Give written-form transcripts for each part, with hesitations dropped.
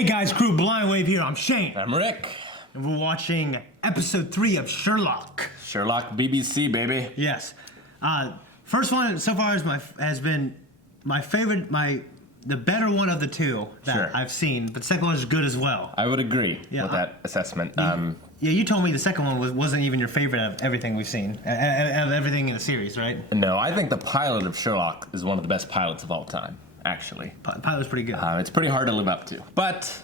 Hey guys, crew Blind Wave here. I'm Shane. I'm Rick. And we're watching episode 3 of Sherlock. Sherlock BBC, baby. Yes. First one so far has been my favorite, the better one of the two that I've seen. But the second one is good as well. I would agree with that assessment. Yeah, you told me the second one wasn't even your favorite of everything we've seen, of everything in the series, right? No, I think the pilot of Sherlock is one of the best pilots of all time, actually. Pilot was pretty good. It's pretty hard to live up to, but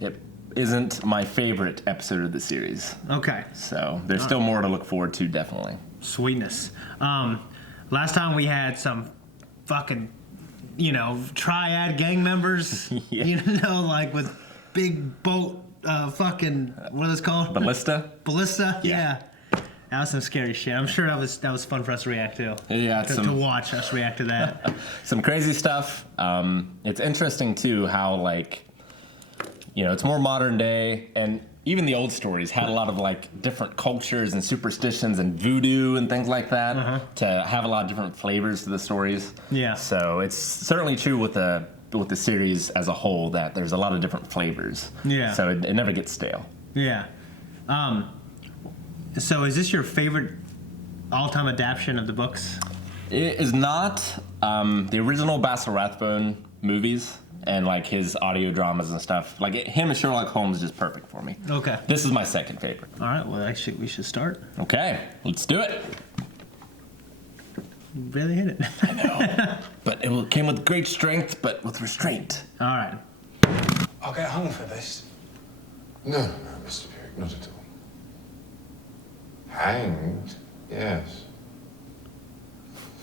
it isn't my favorite episode of the series. Okay. So there's still more to look forward to, definitely. Sweetness. Last time we had some fucking, triad gang members, like with big boat, what is it called? Ballista? Ballista, yeah. That was some scary shit. I'm sure that was fun for us to react to. Yeah, to watch us react to that. Some crazy stuff. It's interesting too how it's more modern day, and even the old stories had a lot of different cultures and superstitions and voodoo and things like that to have a lot of different flavors to the stories. Yeah. So it's certainly true with the series as a whole that there's a lot of different flavors. Yeah. So it never gets stale. Yeah. So is this your favorite all-time adaptation of the books? It is not. The original Basil Rathbone movies and his audio dramas and stuff, him and Sherlock Holmes is just perfect for me. Okay. This is my second favorite. All right, well actually we should start. Okay, let's do it. You barely hit it. I know. But it came with great strength, but with restraint. All right. I'll get hung for this. No, Mr. Pierrick, not at all. Hanged? Yes.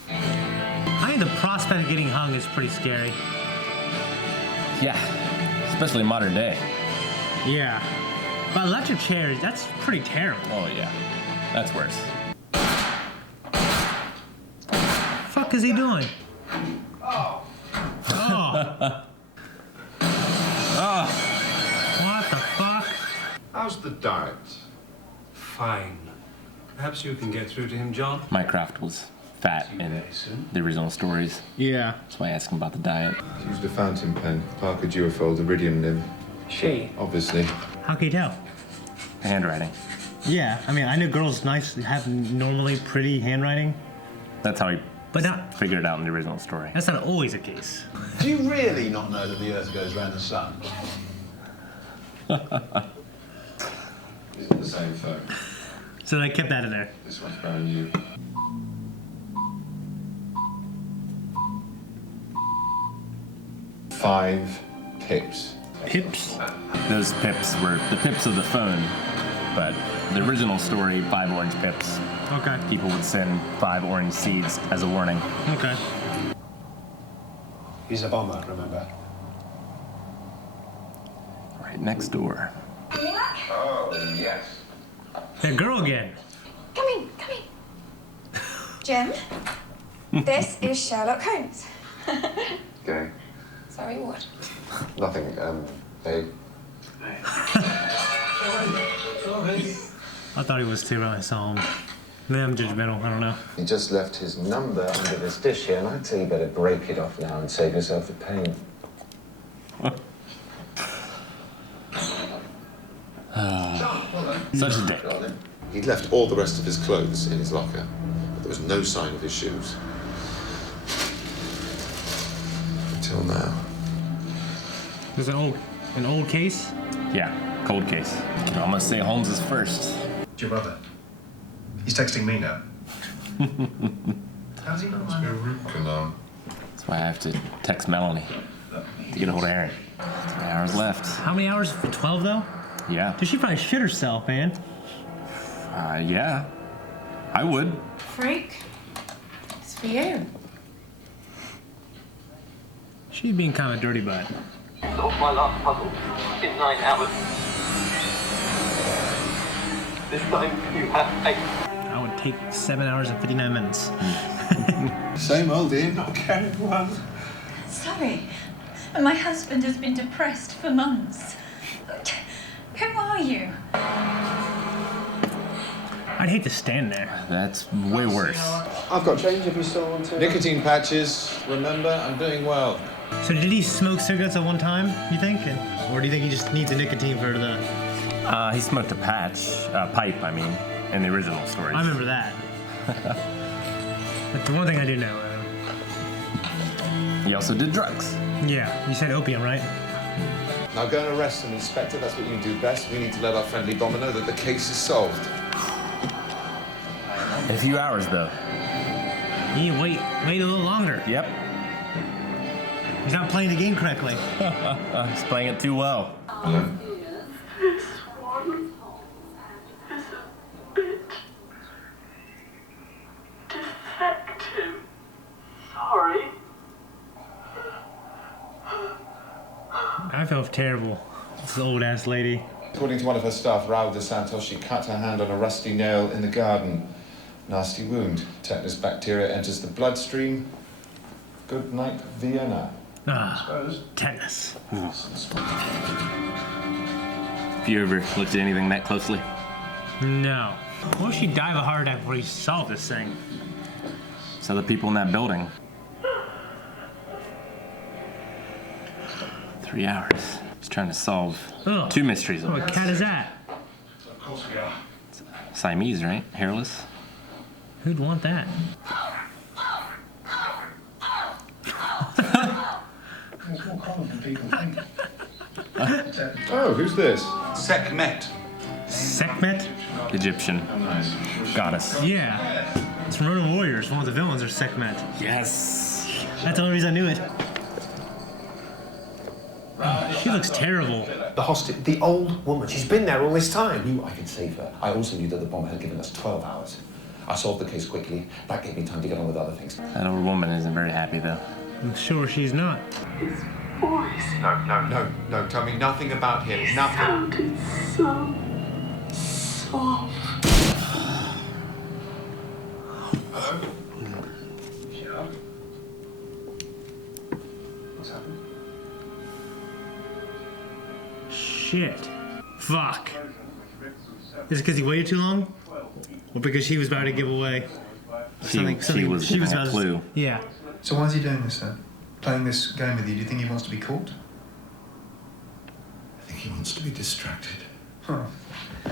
I think the prospect of getting hung is pretty scary. Yeah, especially in modern day. Yeah. But electric chairs, that's pretty terrible. Oh, yeah. That's worse. Fuck is he doing? Oh. What the fuck? How's the diet? Fine. Perhaps you can get through to him, John? Mycroft was fat in the original stories. Yeah. That's why I asked him about the diet. She used a fountain pen, Parker Duofold, iridium nib. She? Obviously. How can you tell? Handwriting. Yeah, I mean, I know girls have normally pretty handwriting. That's how he but not figured it out in the original story. That's not always the case. Do you really not know that the Earth goes around the sun? Is it the same phone? So they kept that in there. This one's brand new. Five pips. Pips? Those pips were the pips of the phone, but the original story, 5 orange pips. Okay. People would send 5 orange seeds as a warning. Okay. He's a bomber, remember? Right next door. Oh, yes. That girl again. Come in. Jim, this is Sherlock Holmes. Okay. Sorry, what? Nothing, hey. I thought he was too when I saw him. Maybe I'm judgmental, I don't know. He just left his number under this dish here, and I'd say you better break it off now and save yourself the pain. Such a dick. He'd left all the rest of his clothes in his locker, but there was no sign of his shoes. Until now. There's an old case? Yeah, cold case. You can almost say Holmes is first. It's your brother. He's texting me now. How's he not my number? That's why I have to text Melanie to get a hold of Aaron. 3 hours left. How many hours? 12 though? Yeah. Dude, she probably shit herself, man. Yeah. I would. Freak. It's for you. She's being kind of dirty, bud. Solved my last puzzle in 9 hours. This time you have 8. I would take 7 hours and 59 minutes. Same old Ian. Not carrying one. Sorry, my husband has been depressed for months. Who are you? I'd hate to stand there. That's way worse. I've got change if you still want to. Nicotine patches. Remember, I'm doing well. So did he smoke cigarettes at one time, you think? And Or do you think he just needs a nicotine for the... He smoked a pipe, I mean, in the original stories. I remember that. That's the one thing I do know. He also did drugs. Yeah, you said opium, right? Now go and arrest him, Inspector. That's what you do best. We need to let our friendly bomber know that the case is solved. In a few hours, though. You need to wait a little longer. Yep. He's not playing the game correctly. He's playing it too well. This one is a bit defective. Sorry. I feel terrible. This old ass lady. According to one of her staff, Raul de Santos, she cut her hand on a rusty nail in the garden. Nasty wound. Tetanus bacteria enters the bloodstream. Good night, Vienna. Tetanus. Have you ever looked at anything that closely? No. What if she died of a heart attack before you solved this thing? So the people in that building. 3 hours. He's trying to solve 2 mysteries. What cat is that? Of course we are. Siamese, right? Hairless. Who'd want that? It's more common than people think. Oh, who's this? Sekhmet. Sekhmet? Egyptian goddess. Yeah. It's from Roman Warriors. One of the villains are Sekhmet. Yes. That's the only reason I knew it. She looks terrible. The hostage, the old woman, she's been there all this time. I knew I could save her. I also knew that the bomber had given us 12 hours. I solved the case quickly. That gave me time to get on with other things. That old woman isn't very happy, though. I'm sure she's not. His voice No. Tell me nothing about him. Nothing. sounded so soft. Sherlock? What's happened? Shit. Fuck. Is it because he waited too long? Or because she was about to give away She was about a to... clue. Yeah. So why is he doing this then? Playing this game with you? Do you think he wants to be caught? I think he wants to be distracted. Huh. I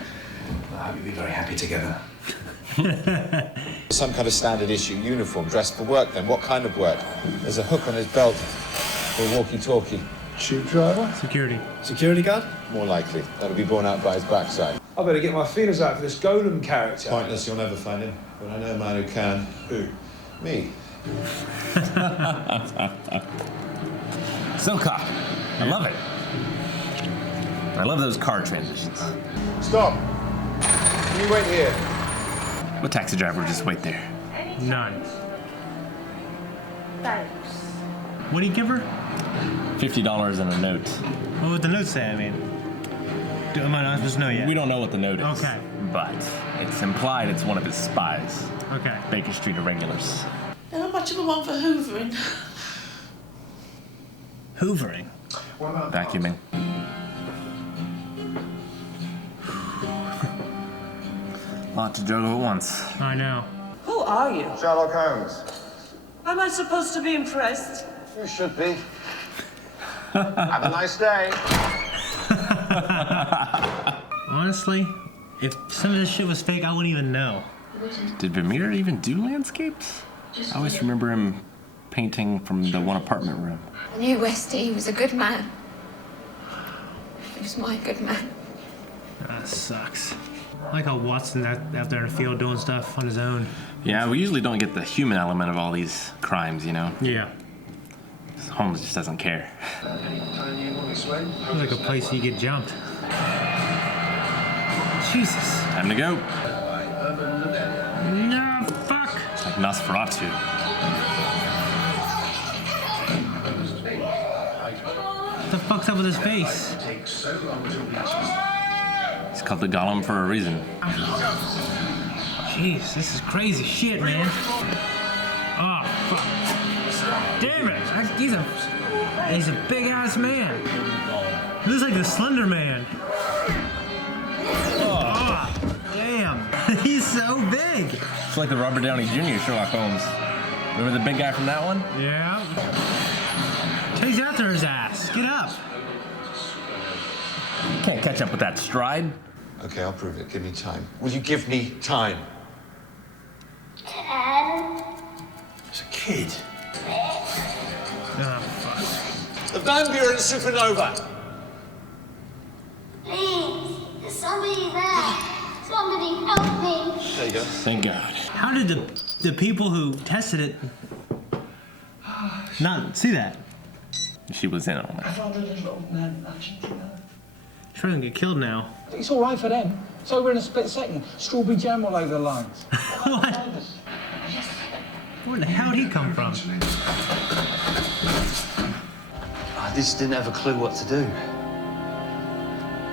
hope you'll be very happy together. Some kind of standard issue uniform, dressed for work then. What kind of work? There's a hook on his belt for a walkie-talkie. Tube driver? Security. Security guard? More likely. That'll be borne out by his backside. I better get my feelers out for this Golem character. Pointless, you'll never find him. But I know a man who can. Who? Me. So cock. I love it. I love those car transitions. Stop! Can you wait here? What taxi driver would just wait there? None. Thanks. What do you give her? $50 in a note. What would the note say, I mean? Am I not supposed to know yet? We don't know what the note is. Okay. But it's implied it's one of his spies. Okay. Baker Street Irregulars. How much of a one for hoovering? Hoovering? What about Vacuuming. Lot to juggle at once. I know. Who are you? Sherlock Holmes. Am I supposed to be impressed? You should be. Have a nice day. Honestly, if some of this shit was fake, I wouldn't even know. Did Vermeer even do landscapes? I always remember him painting from the one apartment room. I knew Westy. He was a good man. He was my good man. That sucks. I like how Watson's out there in the field doing stuff on his own. Yeah, we usually don't get the human element of all these crimes, you know? Yeah. Holmes just doesn't care. Looks like a place you get jumped. Jesus. Time to go. No, fuck. It's like Nosferatu. What the fuck's up with his face? He's called the Golem for a reason. Jeez, this is crazy shit, man. Oh, fuck. Damn it. He's a big ass man. He looks like the Slender Man. Oh, damn. He's so big. It's like the Robert Downey Jr. Sherlock Holmes. Remember the big guy from that one? Yeah. He's after his ass. Get up. Can't catch up with that stride. Okay, I'll prove it. Give me time. Will you give me time? 10. As a kid. Oh, fuck. The Van Buren supernova. Please, there's somebody there. Somebody help me. There you go. Thank God. How did the people who tested it not see that? She was in on it. I'd rather a little old man imagine, you know. She's trying to get killed now. It's all right for them. It's over in a split second. Strawberry jam all over the lines. What? Where the hell did he come from? I just didn't have a clue what to do.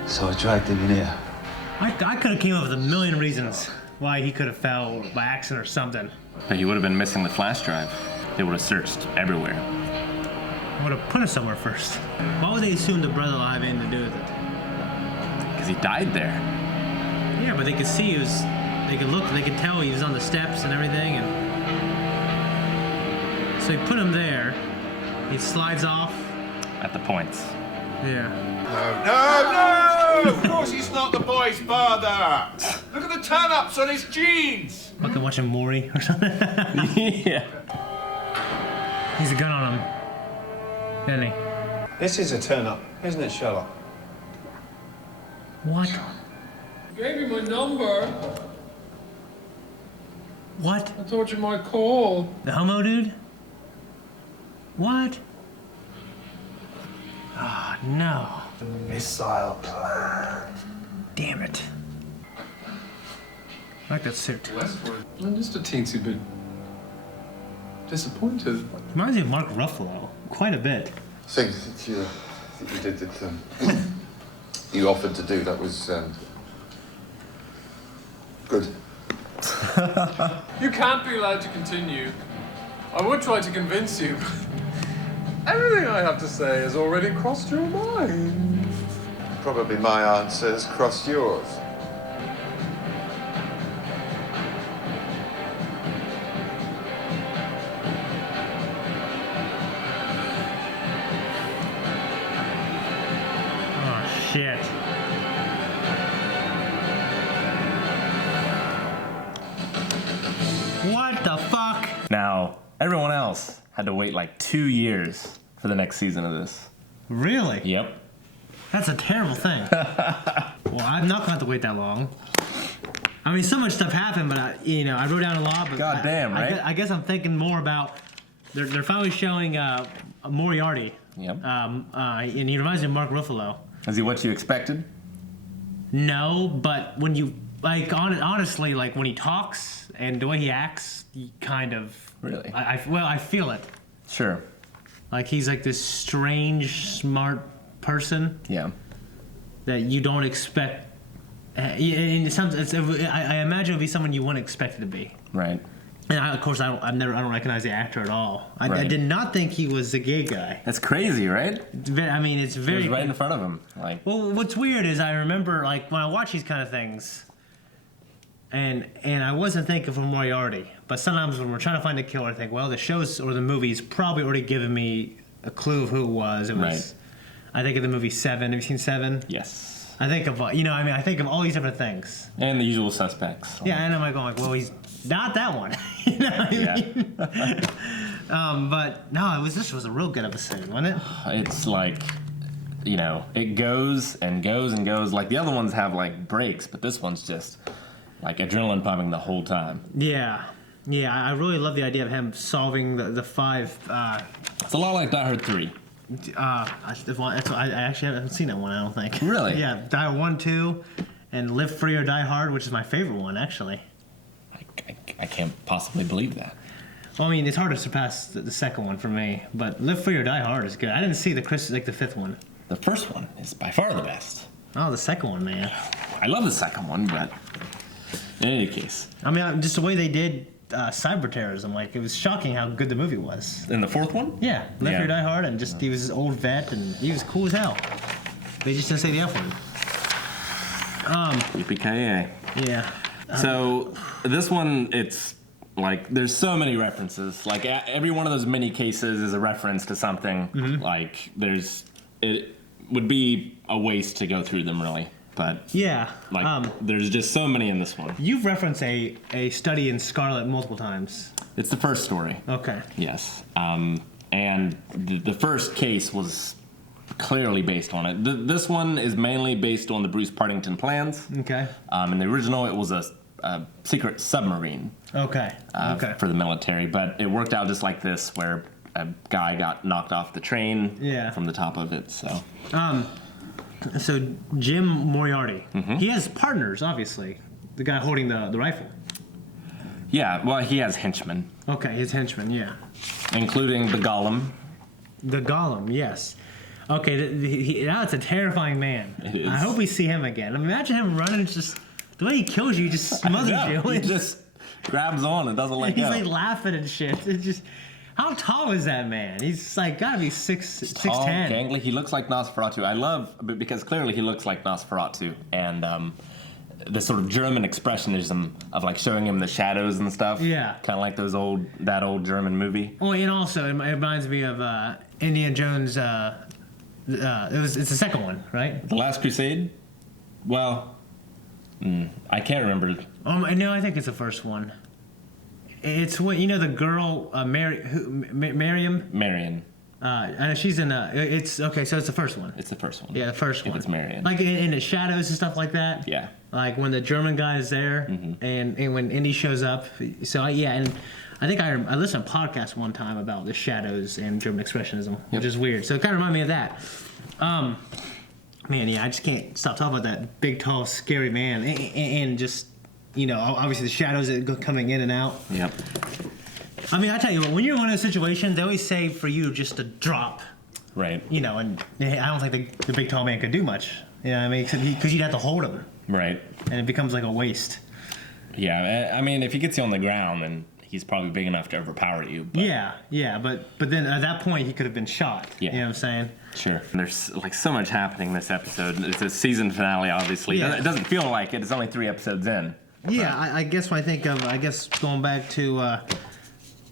So I dragged him in here. I could have came up with a million reasons why he could have fell by accident or something. But he would have been missing the flash drive. They would have searched everywhere. I would have put it somewhere first. Why would they assume the brother will have anything to do with it? Because he died there. Yeah, but they could see he was. They could look. They could tell he was on the steps and everything, and so he put him there. He slides off at the points. Yeah. No! Of course he's not the boy's father! Look at the turn-ups on his jeans! Fucking watching Maury or something. Yeah. He's a gun on him, isn't he? This is a turn-up, isn't it, Sherlock? What? Gave you my number. What? I told you my call. The homo dude? What? Oh, no. Missile plan. Damn it. I like that suit. I'm just a teensy bit disappointed. Reminds me of Mark Ruffalo quite a bit. Things that you did that you offered to do, that was good. You can't be allowed to continue. I would try to convince you, but everything I have to say has already crossed your mind. Probably my answers crossed yours. Oh, shit. What the fuck? Now, everyone else had to wait like 2 years for the next season of this. Really? Yep. That's a terrible thing. Well, I'm not going to have to wait that long. I mean, so much stuff happened, but I wrote down a lot. But God damn, right? I guess I'm thinking more about. They're finally showing Moriarty. Yep. And he reminds me of Mark Ruffalo. Is he what you expected? No, but when you honestly, like when he talks and the way he acts, you kind of really. I feel it. Sure. Like he's like this strange, smart person. Yeah. That you don't expect. I imagine it would be someone you wouldn't expect it to be. Right. And I don't recognize the actor at all. I did not think he was the gay guy. That's crazy, right? It's very. It was right in front of him. Like. Well, what's weird is I remember like when I watch these kind of things, and I wasn't thinking for Moriarty, but sometimes when we're trying to find a killer, I think, well, the shows or the movies probably already given me a clue of who it was. It was. Right. I think of the movie Seven. Have you seen Seven? Yes. I think of I think of all these different things. And The Usual Suspects. Yeah, and I'm going, well, he's not that one. You know what I mean? But no, this was a real good episode, wasn't it? It's like, it goes and goes and goes. Like the other ones have like breaks, but this one's just like adrenaline pumping the whole time. Yeah. Yeah, I really love the idea of him solving the five. It's a lot like Die Hard 3. I actually haven't seen that one, I don't think. Really? Yeah, Die Hard 1, 2, and Live Free or Die Hard, which is my favorite one, actually. I can't possibly believe that. Well, I mean, it's hard to surpass the second one for me, but Live Free or Die Hard is good. I didn't see the fifth one. The first one is by far the best. Oh, the second one, man. I love the second one, but in any case. I mean, just the way they did cyber terrorism, like, it was shocking how good the movie was. In the fourth one? Yeah, Live Free or Die Hard, and he was this old vet, and he was cool as hell. They just didn't say the F word. Yippee-ki-yay. Yeah. So, this one, it's like, there's so many references. Like, every one of those mini cases is a reference to something. Mm-hmm. Like, would be a waste to go through them, really. But yeah, there's just so many in this one. You've referenced a study in Scarlet multiple times. It's the first story. Okay. Yes. And the first case was clearly based on it. This one is mainly based on the Bruce Partington plans. Okay. In the original, it was a secret submarine. Okay. For the military, but it worked out just like this, where a guy got knocked off the train from the top of it. So Jim Moriarty, Mm-hmm. he has partners, obviously. The guy holding the rifle. Yeah, well, he has henchmen. Okay, his henchmen, yeah. Including the Golem. The Golem, yes. Okay, that's a terrifying man. It is. I hope we see him again. Imagine him running, just the way he kills you, he just smothers you. He just grabs on and doesn't let He's go. like laughing and shit. It's just, how tall is that man? He's like gotta be 6'10". Tall, gangly. He looks like Nosferatu. I love, because clearly he looks like Nosferatu, and the sort of German expressionism of like showing him the shadows and stuff. Yeah. Kind of like that old German movie. Oh, and also it reminds me of Indiana Jones. It's the second one, right? The Last Crusade. Well, I can't remember. No, I think it's the first one. It's what the girl Mariam. Marion. She's in it's okay. So it's the first one. It's the first one. Yeah, the first one. It's Marion. Like in the shadows and stuff like that. Yeah. Like when the German guy is there, and when Indy shows up. So and I think I listened to a podcast one time about the shadows and German expressionism, which is weird. So it kind of reminded me of that. Man, yeah, I just can't stop talking about that big, tall, scary man, and just obviously the shadows that go coming in and out. Yep. I mean, I tell you what, when you're in one of those situations, they always say for you just to drop. Right. And I don't think the big, tall man could do much. You know what I mean? Because you'd have to hold him. Right. And it becomes like a waste. Yeah, I mean, if he gets you on the ground, then he's probably big enough to overpower you. But. Yeah, but then at that point, he could have been shot. Yeah. You know what I'm saying? Sure. There's like so much happening in this episode. It's a season finale, obviously. Yeah. It doesn't feel like it. It's only 3 episodes in. Yeah, I guess when I think of, going back to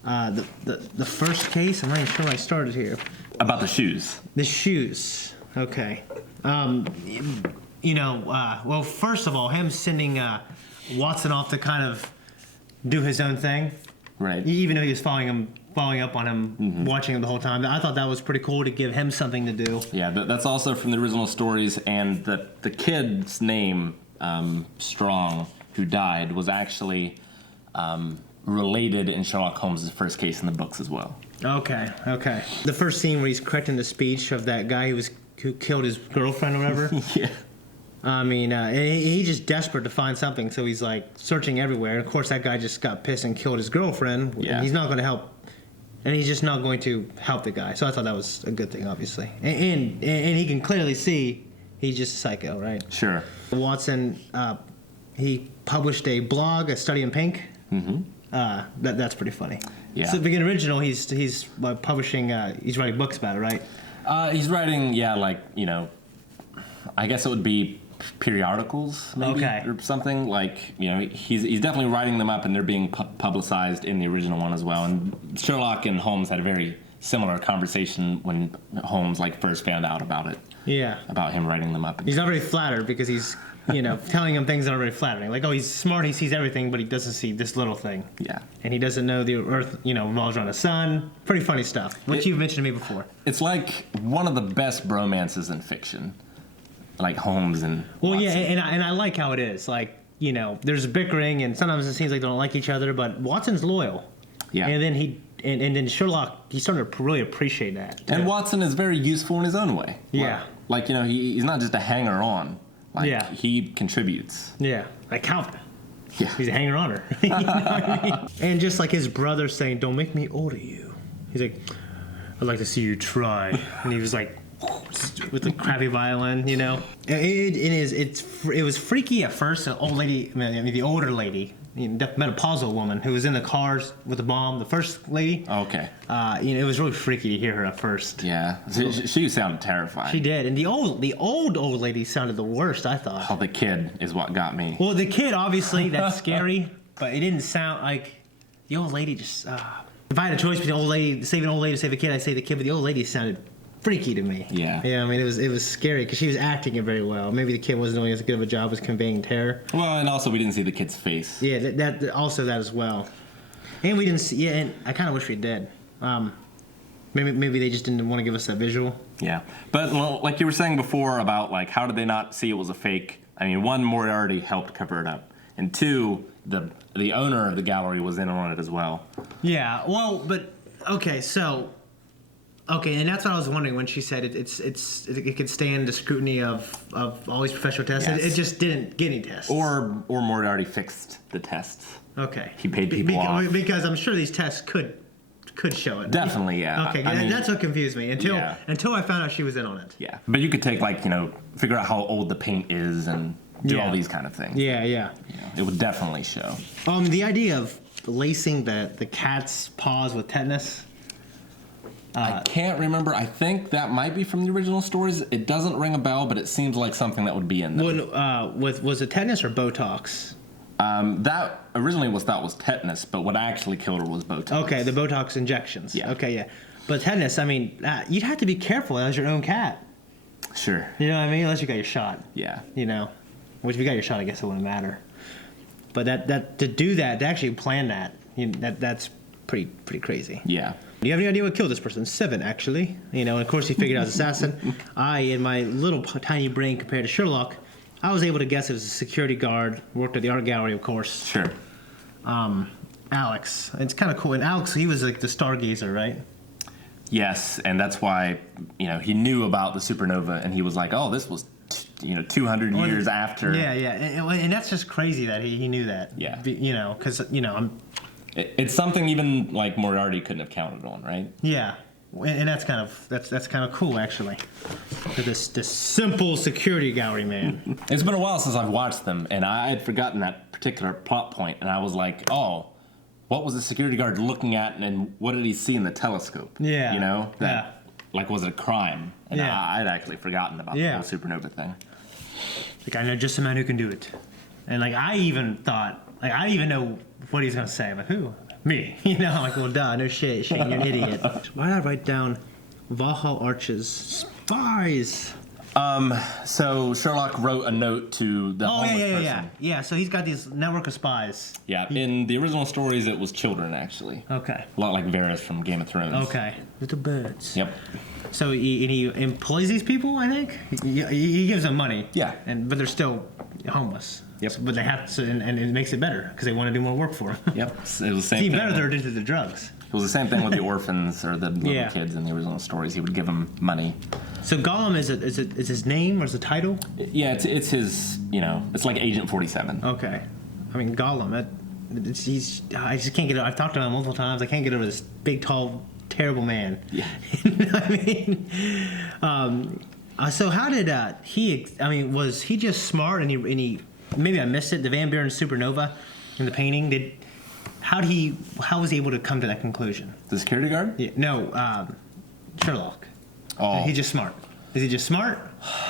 the first case, I'm not even sure where I started here. About the shoes. The shoes. Okay. Well, first of all, him sending Watson off to kind of do his own thing. Right. Even though he was following up on him, watching him the whole time. I thought that was pretty cool to give him something to do. Yeah, that's also from the original stories, and the kid's name, Strong, who died, was actually related in Sherlock Holmes' first case in the books as well. Okay. The first scene where he's correcting the speech of that guy who killed his girlfriend or whatever. Yeah. I mean, he's just desperate to find something, so he's like searching everywhere. Of course, that guy just got pissed and killed his girlfriend. Yeah. And he's not going to help, and he's just not going to help the guy. So I thought that was a good thing, obviously. And he can clearly see he's just a psycho, right? Sure. Watson, he published a blog, A Study in Pink. Mm-hmm. That's pretty funny. Yeah. So the original, he's publishing. He's writing books about it, right? He's writing, I guess it would be periodicals, maybe, or something. Like, he's definitely writing them up, and they're being publicized in the original one as well. And Sherlock and Holmes had a very similar conversation when Holmes first found out about it. Yeah. About him writing them up. He's not very flattered because he's telling him things that are very flattering. Like, oh, he's smart, he sees everything, but he doesn't see this little thing. Yeah. And he doesn't know the Earth, revolves around the sun. Pretty funny stuff, which you've mentioned to me before. It's like one of the best bromances in fiction. Like Holmes and Watson. Yeah, and I like how it is. Like, there's bickering, and sometimes it seems like they don't like each other, but Watson's loyal. Yeah. And then and then Sherlock, he's starting to really appreciate that. And Watson is very useful in his own way. Yeah. He's not just a hanger-on. He contributes. Yeah, like Calvin. Yeah. He's a hanger-oner. You know what I mean? And just like his brother saying, "Don't make me order you." He's like, "I'd like to see you try." And he was like, with the crappy violin, It was freaky at first. The old lady, the older lady, menopausal woman who was in the cars with the bomb. The first lady. Okay. It was really freaky to hear her at first. Yeah, she sounded terrifying. She did, and the old lady sounded the worst. I thought. Oh, the kid is what got me. Well, the kid obviously that's scary, but it didn't sound like the old lady. Just if I had a choice between save an old lady to save a kid, I'd save the kid. But the old lady sounded freaky to me. Yeah. Yeah, I mean, it was scary because she was acting it very well. Maybe the kid wasn't doing as good of a job as conveying terror. Well, and also we didn't see the kid's face. Yeah, that also that as well. And we didn't see. Yeah, and I kind of wish we did. Maybe they just didn't want to give us that visual. Yeah, but like you were saying before about like how did they not see it was a fake? I mean, one, Moriarty helped cover it up, and two, the owner of the gallery was in on it as well. Yeah. Well, but okay, so. Okay, and that's what I was wondering when she said it could stand the scrutiny of all these professional tests. Yes. It just didn't get any tests. Or Moriarty fixed the tests. Okay. He paid people off. Because I'm sure these tests could show it. Definitely, yeah. Okay, I mean, that's what confused me until I found out she was in on it. Yeah, but you could take figure out how old the paint is and do all these kind of things. Yeah. It would definitely show. The idea of lacing the cat's paws with tetanus. I can't remember. I think that might be from the original stories. It doesn't ring a bell, but it seems like something that would be in there. Was it tetanus or Botox? That originally was thought was tetanus, but what actually killed her was Botox. Okay, the Botox injections. Yeah. Okay, yeah. But tetanus, I mean, you'd have to be careful as your own cat. Sure. You know what I mean? Unless you got your shot. Yeah. You know, which if you got your shot, I guess it wouldn't matter. But that to do that, to actually plan that, that's pretty crazy. Yeah. Do you have any idea what killed this person? 7, actually. And of course he figured out assassin. I, in my little tiny brain compared to Sherlock, I was able to guess it was a security guard, worked at the art gallery, of course. Sure. Alex. It's kind of cool. And Alex, he was like the stargazer, right? Yes, and that's why, he knew about the supernova, and he was like, oh, this was, 200 years after. Yeah. And that's just crazy that he knew that. Yeah. Because, It's something even like Moriarty couldn't have counted on, right? Yeah, and that's kind of cool actually. This simple security gallery man. It's been a while since I've watched them, and I had forgotten that particular plot point, and I was like, oh, what was the security guard looking at, and what did he see in the telescope? Yeah. Like, was it a crime? And Yeah. I'd actually forgotten about the whole supernova thing. Like, I know just a man who can do it, and I even know what he's gonna say. I'm like, who? Me. I'm like, well, duh, no shit, Shane, you're an idiot. Why did I write down Valhall Arches spies? So Sherlock wrote a note to the homeless person. Yeah, so he's got this network of spies. Yeah, in the original stories, it was children, actually. Okay. A lot like Varys from Game of Thrones. Okay. Little birds. Yep. So he employs these people, I think? He gives them money. Yeah. But they're still homeless. Yep. But they have to, and it makes it better because they want to do more work for him. Yep. It was the same See, thing. better they're addicted to drugs. It was the same thing with the orphans or the little kids in the original stories. He would give them money. So Gollum is his name or is the title? Yeah, it's his. It's like Agent 47. Okay. I mean Gollum. I just can't get. I've talked to him multiple times. I can't get over this big, tall, terrible man. Yeah. I mean, so how did he? I mean, was he just smart and he? Maybe I missed it. The Van Buren supernova in the painting. How was he able to come to that conclusion? The security guard? Yeah, no, Sherlock. Oh. He's just smart. Is he just smart?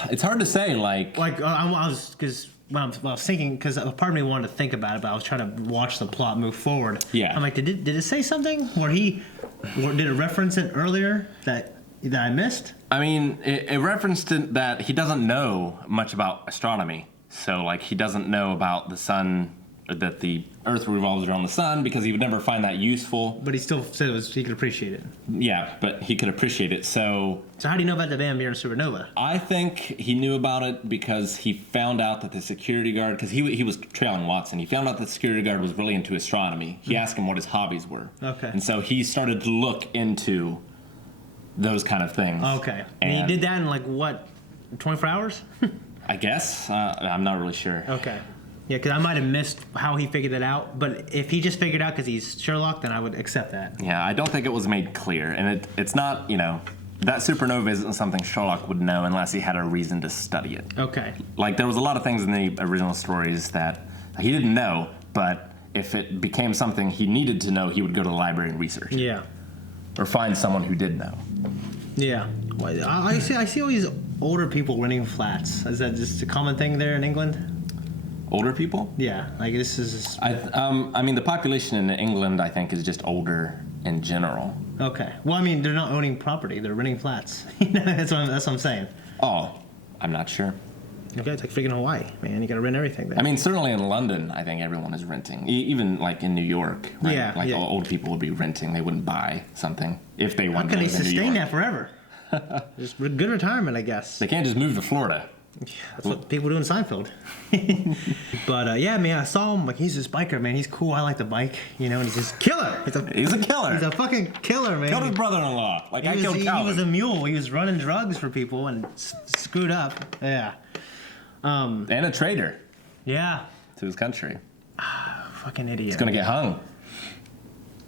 It's hard to say. I was because when I was thinking, because a part of me wanted to think about it, but I was trying to watch the plot move forward. Yeah. I'm like, did it say something where did it reference it earlier that I missed? I mean, it referenced it that he doesn't know much about astronomy. So, he doesn't know about the sun, that the Earth revolves around the sun, because he would never find that useful. But he still said he could appreciate it. Yeah, but he could appreciate it, so... So how do you know about the Van Buren supernova? I think he knew about it because he found out that the security guard... Because he was trailing Watson. He found out that the security guard was really into astronomy. He asked him what his hobbies were. Okay. And so he started to look into those kind of things. Okay. And he did that in, 24 hours? I guess. I'm not really sure. Okay. Yeah, because I might have missed how he figured that out. But if he just figured out because he's Sherlock, then I would accept that. Yeah, I don't think it was made clear. And it's not, that supernova isn't something Sherlock would know unless he had a reason to study it. Okay. There was a lot of things in the original stories that he didn't know, but if it became something he needed to know, he would go to the library and research it. Yeah. Or find someone who did know. Yeah. Well, I see all these older people renting flats. Is that just a common thing there in England? Older people? Yeah, this is... I mean, the population in England, I think, is just older in general. Okay. Well, I mean, they're not owning property; they're renting flats. That's what I'm saying. Oh, I'm not sure. Okay, it's like freaking Hawaii, man. You gotta rent everything there. I mean, certainly in London, I think everyone is renting. Even like in New York, right? Yeah, like yeah. old people would be renting. They wouldn't buy something if they How wanted can to they live in New sustain York. that forever? Just good retirement, I guess. They can't just move to Florida. Yeah, that's what people do in Seinfeld. But yeah, man, I saw him. Like, he's this biker, man. He's cool. I like the bike, you know. And he's just killer. He's a killer. He's a fucking killer, man. Killed his brother-in-law. Like I killed he Calvin. was a mule. He was running drugs for people and screwed up. Yeah. And a traitor. Yeah. To his country. Fucking idiot. He's gonna get hung.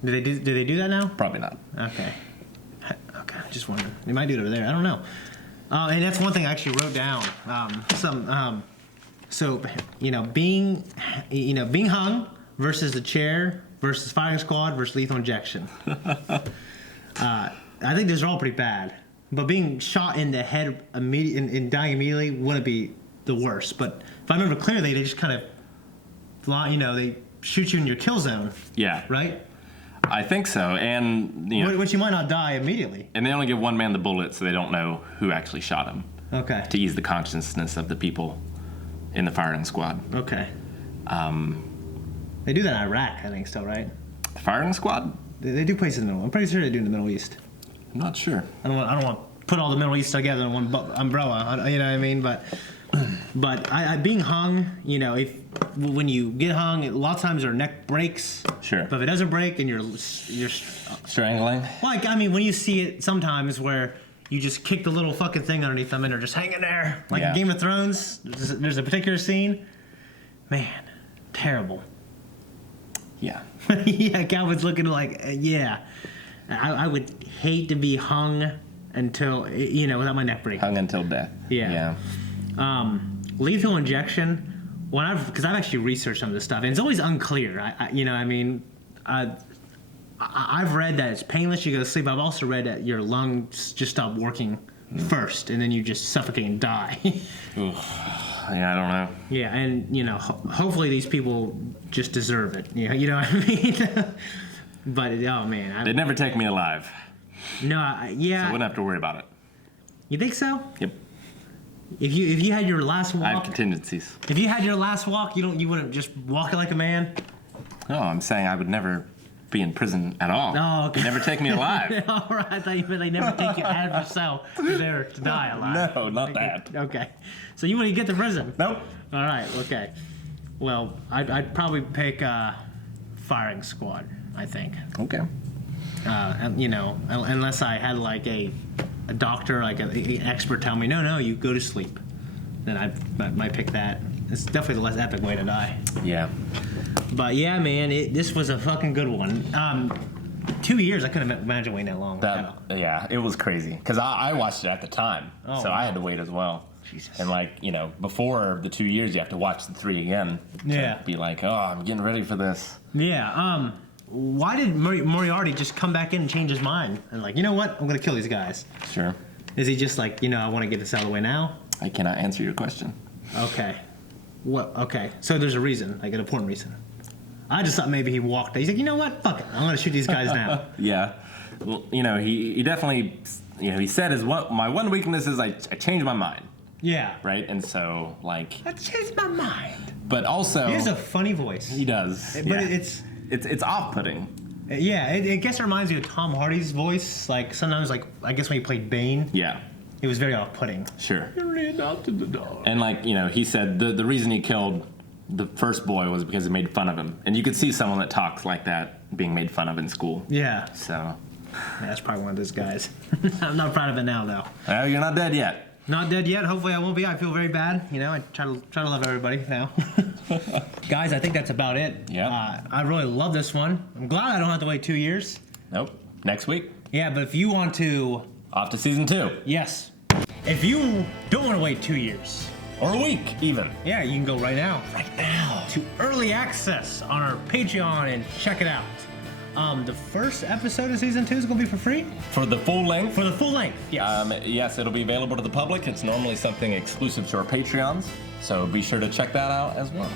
Do they do that now? Probably not. Okay. Okay. Just wondering. They might do it over there. I don't know. And that's one thing I actually wrote down. So being hung versus the chair versus firing squad versus lethal injection. I think those are all pretty bad. But being shot in the head and dying immediately wouldn't be the worst. But if I remember clearly, they just kind of, they shoot you in your kill zone. Yeah. Right? I think so, and Which you might not die immediately. And they only give one man the bullet, so they don't know who actually shot him. Okay. To ease the consciousness of the people in the firing squad. Okay. They do that in Iraq, I think, still, right? The firing squad? They do places in the Middle. I'm pretty sure they do in the Middle East. I'm not sure. I don't want to put all the Middle East together in one umbrella. You know what I mean? But I being hung, when you get hung, a lot of times your neck breaks. Sure. But if it doesn't break and you're strangling. Like, I mean, when you see it sometimes where you just kick the little fucking thing underneath them and they're just hanging there, like in Game of Thrones. There's a particular scene. Man, terrible. Yeah. Yeah, Calvin's looking like, yeah. I would hate to be hung until, without my neck breaking. Hung until death. Yeah. Lethal injection, because I've actually researched some of this stuff, and it's always unclear. I've read that it's painless, you go to sleep. I've also read that your lungs just stop working first, and then you just suffocate and die. Yeah, I don't know. Yeah, and, hopefully these people just deserve it. You know what I mean? But, oh, man. They'd never take me alive. No, yeah. So I wouldn't have to worry about it. You think so? Yep. If you had your last walk, I have contingencies. If you had your last walk, you wouldn't just walk it like a man. No, I'm saying I would never be in prison at all. Oh, okay. They'd never take me alive. All right, I thought you meant they never take you out of your cell. You're there to die alive. No, not that. Okay, so you wouldn't get to prison. Nope. All right. Okay. Well, I'd probably pick firing squad. I think. Okay. Unless I had like a doctor, like an expert tell me, no, you go to sleep. Then I might pick that. It's definitely the less epic way to die. Yeah. But yeah, man, this was a fucking good one. 2 years, I couldn't imagine waiting that long. Yeah, it was crazy. Because I watched it at the time, so I had to wait as well. Jesus. And before the 2 years, you have to watch the 3 again. Yeah. To be like, oh, I'm getting ready for this. Yeah. Why did Moriarty just come back in and change his mind? And like, you know what? I'm going to kill these guys. Sure. Is he just like, I want to get this out of the way now? I cannot answer your question. Okay. What? Okay. So there's a reason, like an important reason. I just thought maybe he walked. He's like, you know what? Fuck it. I'm going to shoot these guys now. Yeah. Well, he definitely, he said my one weakness is I changed my mind. Yeah. Right? And so, I changed my mind. But also... He has a funny voice. He does. But yeah. It's off-putting. Yeah, I guess it reminds me of Tom Hardy's voice. Like, sometimes, I guess when he played Bane. Yeah. It was very off-putting. Sure. You're adopted the dog. And, he said the reason he killed the first boy was because it made fun of him. And you could see someone that talks like that being made fun of in school. Yeah. So... Yeah, that's probably one of those guys. I'm not proud of it now, though. Well, you're not dead yet. Not dead yet. Hopefully I won't be. I feel very bad. I try to love everybody now. Guys, I think that's about it. Yeah. I really love this one. I'm glad I don't have to wait 2 years. Nope. Next week. Yeah, but if you want to... Off to season 2. Yes. If you don't want to wait 2 years... Or a week, even. Yeah, you can go right now. Right now. To early access on our Patreon and check it out. The first episode of season 2 is going to be for free? For the full length? For the full length, yes. Yes, it'll be available to the public. It's normally something exclusive to our Patreons, so be sure to check that out as well.